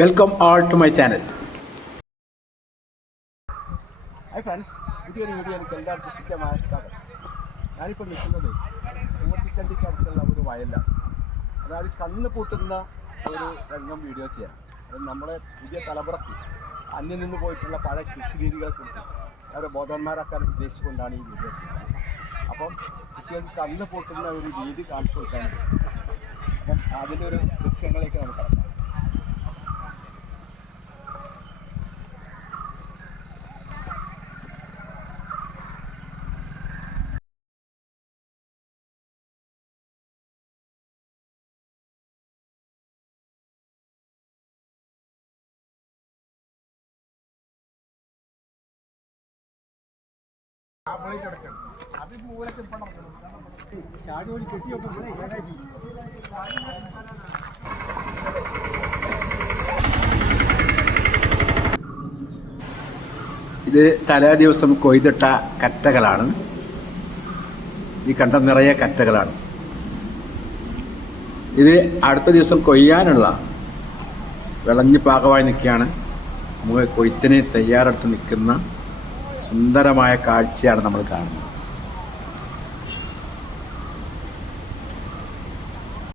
Welcome all to my channel hi friends പുതിയൊരു video എനിക്ക് എല്ലാവർക്കും കൃത്യമായ സ്വാഗതം. ഞാനിപ്പോൾ നിൽക്കുന്നത് പൂവത്തിക്കണ്ടിക്ക് അടുത്തുള്ള ഒരു വയലാണ് അതായത് കണ്ണ് പൂട്ടുന്ന ഒരു രംഗം വീഡിയോ ചെയ്യാം അത് നമ്മളെ പുതിയ തലമുറയ്ക്ക് അന്യം നിന്ന് പോയിട്ടുള്ള പല കൃഷി രീതികളെ കുറിച്ച് അവരെ ബോധവാന്മാരാക്കാൻ ഉദ്ദേശിച്ചുകൊണ്ടാണ് ഈ വീഡിയോ ചെയ്യുന്നത്. അപ്പം കുട്ടികൾക്ക് കണ്ണ് പൂട്ടുന്ന ഒരു രീതി കാണിച്ചു കൊടുക്കാനുണ്ട് അപ്പം അതിന്റെ ഒരു ദൃശ്യങ്ങളിലേക്ക് നമുക്ക് കടക്കാം ഇത് തലേ ദിവസം കൊയ്തിട്ട കറ്റകളാണ്. ഈ കണ്ട നിറയെ കറ്റകളാണ്. ഇത് അടുത്ത ദിവസം കൊയ്യാനുള്ള വിളഞ്ഞ് പാകമായി നിൽക്കുകയാണ്. കൊയ്ത്തിന് തയ്യാറെടുത്ത് നിൽക്കുന്ന സുന്ദരമായ കാഴ്ചയാണ് നമ്മൾ കാണുന്നത്.